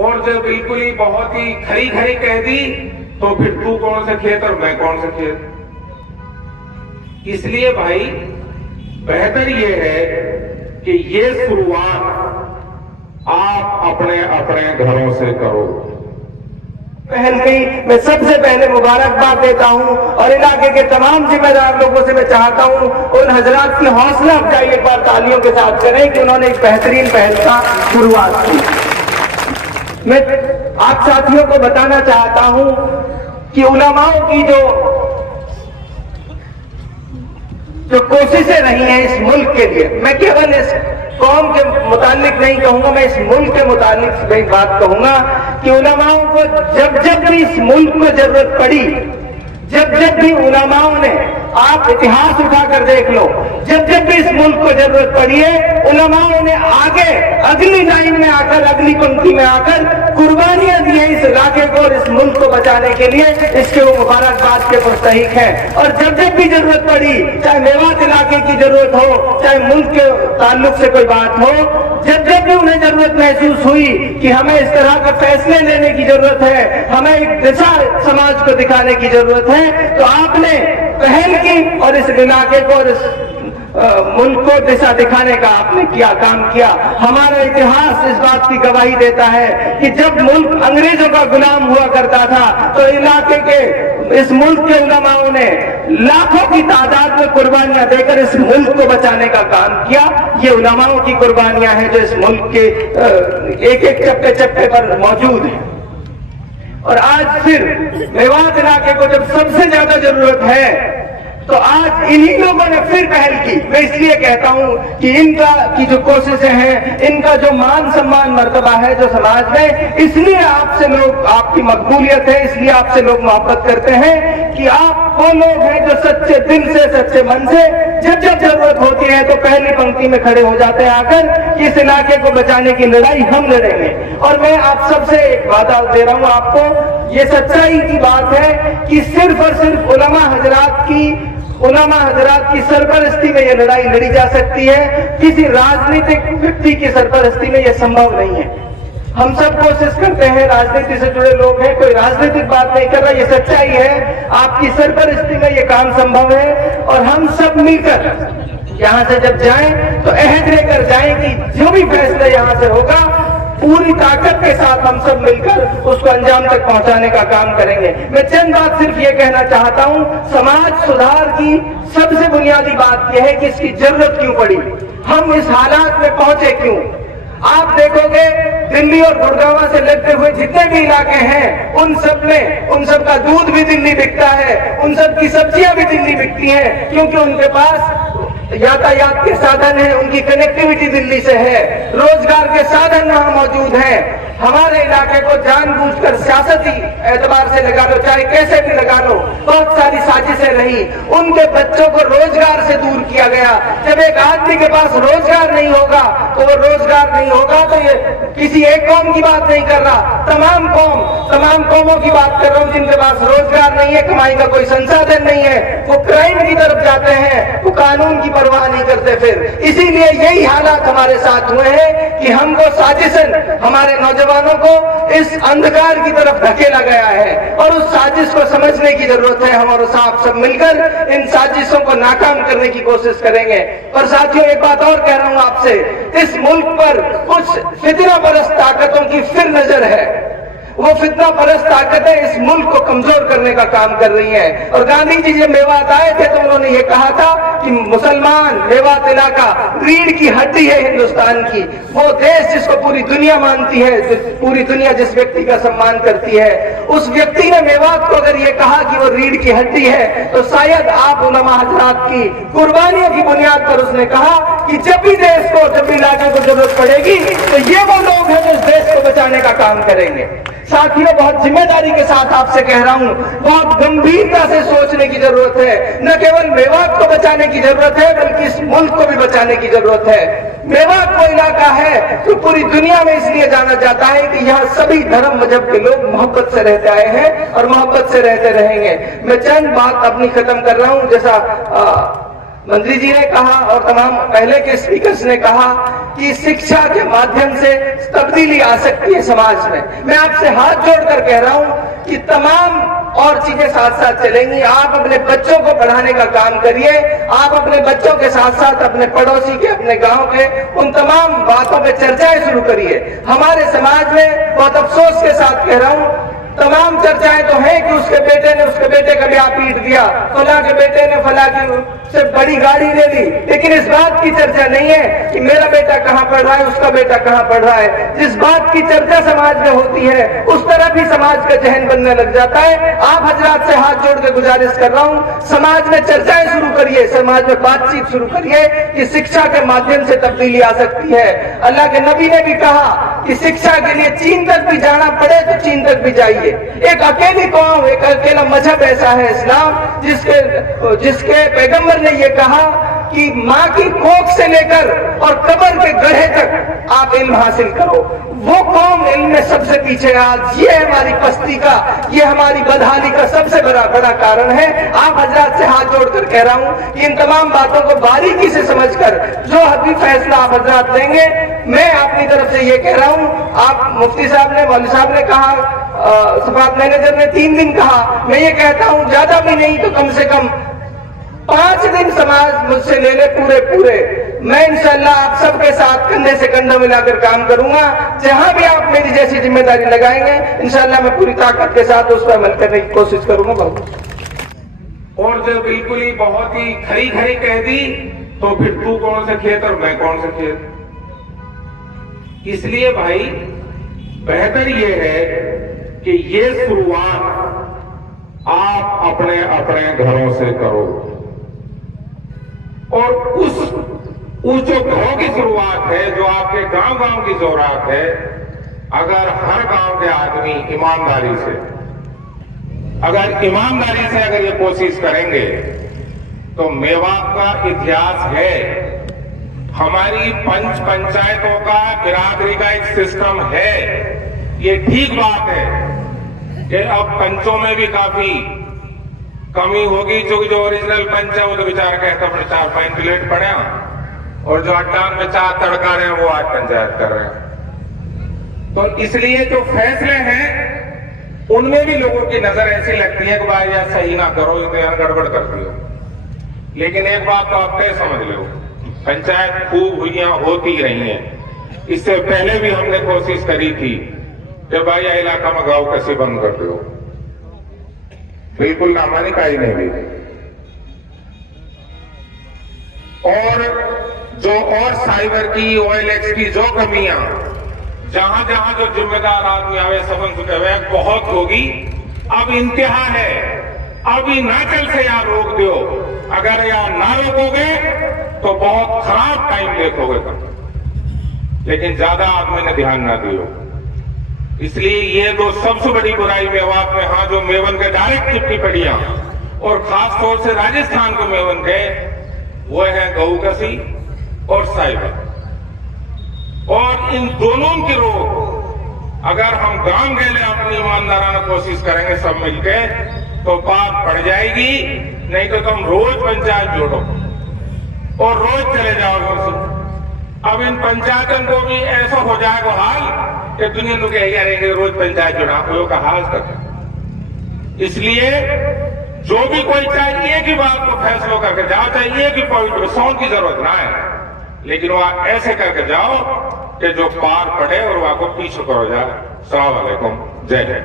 और जब बिल्कुल ही बहुत ही खरी खरी कह दी तो फिर तू कौन सा खेत और मैं कौन सा खेत। इसलिए भाई बेहतर ये है कि ये शुरुआत आप अपने अपने घरों से करो। पहल की मैं सबसे पहले मुबारकबाद देता हूं और इलाके के तमाम जिम्मेदार लोगों से मैं चाहता हूं उन हजरात की हौसला अफजाई एक बार तालियों के साथ करें कि उन्होंने एक बेहतरीन पहल का शुरुआत की। मैं आप साथियों को बताना चाहता हूं कि उलमाओं की जो कोशिशें रही हैं इस मुल्क के लिए, मैं केवल इस कौम के मुतालिक नहीं कहूंगा, मैं इस मुल्क के मुतालिक एक बात कहूंगा कि उलमाओं को जब जब भी इस मुल्क को जरूरत पड़ी, जब जब भी उलमाओं ने, आप इतिहास उठाकर देख लो, जब जब भी इस मुल्क को जरूरत पड़ी है उलमाओं ने आगे अगली लाइन में आकर, अगली पंक्ति में आकर कुर्बानियां दी है इस इलाके को और इस मुल्क को बचाने के लिए। इसके वो मुबारकबाद के मुस्तहिक है। और जब जब भी जरूरत पड़ी, चाहे मेवात इलाके की जरूरत हो, चाहे मुल्क के ताल्लुक से कोई बात हो, जब जब भी उन्हें जरूरत महसूस हुई कि हमें इस तरह के फैसले लेने की जरूरत है, हमें एक दिशा समाज को दिखाने की जरूरत है, तो आपने पहल की और इस इलाके को और इस मुल्क को दिशा दिखाने का आपने काम किया। हमारा इतिहास इस बात की गवाही देता है कि जब मुल्क अंग्रेजों का गुलाम हुआ करता था तो इलाके के, इस मुल्क के उलमाओं ने लाखों की तादाद में कुर्बानियां देकर इस मुल्क को बचाने का काम किया। ये उलमाओं की कुर्बानियां हैं जो इस मुल्क के एक एक चप्पे चप्पे पर मौजूद है। और आज फिर मेवात इलाके को जब सबसे ज्यादा जरूरत है तो आज इन्हीं लोगों ने फिर पहल की। मैं इसलिए कहता हूं कि इनका की जो कोशिशें हैं, इनका जो मान सम्मान मर्तबा है जो समाज में, इसलिए आपसे लोग, आपकी मकबूलियत है, इसलिए आपसे लोग मोहब्बत करते हैं कि आप वो लोग हैं जो सच्चे दिल से, सच्चे मन से जब जब जरूरत होती है तो पहली पंक्ति में खड़े हो जाते हैं आकर कि इस इलाके को बचाने की लड़ाई हम लड़ेंगे। और मैं आप सबसे एक वादा दे रहा हूं आपको, ये सच्चाई की बात है कि सिर्फ और सिर्फ उलमा हजरात की सरपरस्ती में यह लड़ाई लड़ी जा सकती है। किसी राजनीतिक व्यक्ति की सरपरस्ती में यह संभव नहीं है। हम सब कोशिश करते हैं, राजनीति से जुड़े लोग हैं, कोई राजनीतिक बात नहीं कर रहा, ये सच्चाई है। आपकी सरपरस्ती में ये काम संभव है और हम सब मिलकर यहाँ से जब जाएं तो अहद लेकर जाएं कि जो भी फैसला यहाँ से होगा पूरी ताकत के साथ हम सब मिलकर उसको अंजाम तक पहुंचाने का काम करेंगे। मैं चंद बात सिर्फ ये कहना चाहता हूं, समाज सुधार की सबसे बुनियादी बात यह है कि इसकी जरूरत क्यों पड़ी, हम इस हालात में पहुंचे क्यों। आप देखोगे दिल्ली और गुड़गांव से लगते हुए जितने भी इलाके हैं उन सब का दूध भी दिल्ली बिकता है, उन सब की सब्जियां भी दिल्ली बिकती हैं, क्योंकि उनके पास यातायात के साधन है, उनकी कनेक्टिविटी दिल्ली से है, रोजगार के साधन वहां मौजूद हैं। हमारे इलाके को जानबूझकर सियासती एतबार से लगा लो, चाहे कैसे भी लगा लो, बहुत सारी साजिशें रही, उनके बच्चों को रोजगार से दूर किया गया। जब एक आदमी के पास रोजगार नहीं होगा तो वो रोजगार नहीं होगा तो ये किसी एक कौम की बात नहीं कर रहा, तमाम कौमों की बात कर रहा हूं जिनके पास रोजगार नहीं है, कमाई का कोई संसाधन नहीं है, वो क्राइम की तरफ जाते हैं, वो कानून की परवाह नहीं करते। फिर इसीलिए यही हालात हमारे साथ हुए हैं कि हमको साजिशन, हमारे नौजवानों को इस अंधकार की तरफ धकेला गया है और उस साजिश को समझने की जरूरत है। हम और आप सब मिलकर इन साजिशों को नाकाम करने की कोशिश करेंगे। और साथियों एक बात और कह रहा हूं आपसे, इस मुल्क पर कुछ फितना परस्त ताकतों की फिर नजर है। वो फितना परस्त ताकतें इस मुल्क को कमजोर करने का काम कर रही हैं। और गांधी जी जब मेवात आए थे तो उन्होंने ये कहा था कि मुसलमान, मेवात इलाका रीढ़ की हड्डी है हिंदुस्तान की, वो देश जिसको पूरी दुनिया मानती है, पूरी दुनिया जिस व्यक्ति का सम्मान करती है, उस व्यक्ति ने मेवात को अगर ये कहा कि वो रीढ़ की हड्डी है तो शायद आप उलमा हजरात की कुर्बानियों की बुनियाद पर उसने कहा कि जब भी देश को, जब भी इलाके को जरूरत पड़ेगी तो ये वो लोग हैं जो इस देश को बचाने का काम करेंगे। साथियों बहुत जिम्मेदारी के साथ आपसे कह रहा हूं, बहुत गंभीरता से सोचने की जरूरत है। न केवल मेवात को बचाने की जरूरत है बल्कि इस मुल्क को भी बचाने की जरूरत है। मेवात वो इलाका है जो पूरी दुनिया में इसलिए जाना जाता है कि यहाँ सभी धर्म मजहब के लोग मोहब्बत से रहते आए हैं और मोहब्बत से रहते रहेंगे। मैं चंद बात अपनी खत्म कर रहा हूं। जैसा मंत्री जी ने कहा और तमाम पहले के स्पीकर्स ने कहा कि शिक्षा के माध्यम से तब्दीली आ सकती है समाज में। मैं आपसे हाथ जोड़कर कह रहा हूं कि तमाम और चीजें साथ साथ चलेंगी। आप अपने बच्चों को पढ़ाने का काम करिए, आप अपने बच्चों के साथ साथ अपने पड़ोसी के, अपने गांव के, उन तमाम बातों पे चर्चाएं शुरू करिए। हमारे समाज में बहुत अफसोस के साथ कह रहा हूं, तमाम चर्चाएं तो हैं कि उसके बेटे ने उसके बेटे का ब्याह पीट दिया, फला के बेटे ने फला की से बड़ी गाड़ी ले ली, लेकिन इस बात की चर्चा नहीं है कि मेरा बेटा कहां पढ़ रहा है, उसका बेटा कहां पढ़ रहा है। जिस बात की चर्चा समाज में होती है उस तरफ ही समाज का जहन बनने लग जाता है। आप हजरात से हाथ जोड़ के गुजारिश कर रहा हूं, समाज में चर्चाएं शुरू करिए, समाज में बातचीत शुरू करिए कि शिक्षा के माध्यम से तब्दीली आ सकती है। अल्लाह के नबी ने भी कहा कि शिक्षा के लिए चीन तक भी जाना पड़े तो चीन तक भी जाइए। एक अकेली कौम, एक अकेला मजहब ऐसा है इस्लाम, जिसके पैगंबर ने यह कहा कि मां की कोख से लेकर और कब्र के गड्ढे तक आप इल्म हासिल करो। वो कौम इल्म में सबसे पीछे आज, ये हमारी पस्ती का, ये हमारी बदहाली का सबसे बड़ा कारण है। आप हजरात से हाथ जोड़कर कह रहा हूं कि इन तमाम बातों को बारीकी से समझकर जो भी फैसला आप हजरात लेंगे, मैं अपनी तरफ से ये कह रहा हूं, आप मुफ्ती साहब ने, मौलवी साहब ने कहा, सफात मैनेजर ने 3 दिन कहा, मैं ये कहता हूं ज्यादा भी नहीं तो कम से कम 5 दिन समाज मुझसे ले ले पूरे। मैं इंशाअल्लाह आप सबके साथ कंधे से कंधा मिलाकर काम करूंगा। जहां भी आप मेरी जैसी जिम्मेदारी लगाएंगे इंशाअल्लाह मैं पूरी ताकत के साथ उस पर अमल करने की कोशिश करूंगा। बहुत और जो बिल्कुल ही बहुत ही खरी कह दी तो फिर तू कौन से खेत और मैं कौन से खेत। इसलिए भाई बेहतर ये है कि ये शुरुआत आप अपने घरों से करो, और उस जो घरों की शुरुआत है, जो आपके गांव की ज़रूरत है, अगर हर गांव के आदमी ईमानदारी से अगर ये कोशिश करेंगे तो मेवात का इतिहास है। हमारी पंचायतों का, बिरादरी का एक सिस्टम है। ये ठीक बात है कि अब पंचों में भी काफी कमी होगी, क्योंकि जो ओरिजिनल पंच है वो तो बेचारा कहता अपने 4-5 प्लेट पड़े, और जो अड्डान में 4 तड़का रहे हैं वो आज पंचायत कर रहे हैं। तो इसलिए जो फैसले हैं उनमें भी लोगों की नजर ऐसी लगती है कि भाई यार सही ना करो, ये तो यार गड़बड़ कर दियो। लेकिन एक बात तो आप तय समझ लो, पंचायत खूब हुइयां होती रही हैं। इससे पहले भी हमने कोशिश करी थी कि भाई यह इलाका में गांव कैसे बंद कर दो, बिल्कुल नामानी का ही नहीं दी। और साइबर की, OLX की जो कमियां, जहां जो जिम्मेदार आदमी आवे सबन चुके हुए बहुत होगी। अब इंतहा है, अब हिमाचल से यहाँ रोक दो, अगर यहाँ ना रोकोगे तो बहुत खराब टाइम देखोगे तुम। लेकिन ज्यादा आदमी ने ध्यान ना दियो, इसलिए ये तो सबसे बड़ी बुराई मेवात में, हाँ, जो मेवन के डायरेक्ट चिपकी पड़ियां, और खास तौर से राजस्थान को मेवन के, वो है गऊ कसी और साइबर। और इन दोनों की रोक अगर हम गांव गेले अपनी ईमानदाराना कोशिश करेंगे सब मिलके तो बात पड़ जाएगी। नहीं तो तुम रोज पंचायत जोड़ो और रोज चले जाओगे। अब इन पंचायतों को भी ऐसा हो जाएगा हाल कि दुनिया लोग रहेंगे रोज पंचायत जुड़ा का हाल तक। इसलिए जो भी कोई चाहे एक ही बात को फैसला करके जाओ, चाहे एक ही पॉइंट सॉन्ग की जरूरत ना है, लेकिन वहां ऐसे करके जाओ कि जो पार पड़े और वहां को पीछे करो जाए। अस्सलाम वालेकुम, जय जय।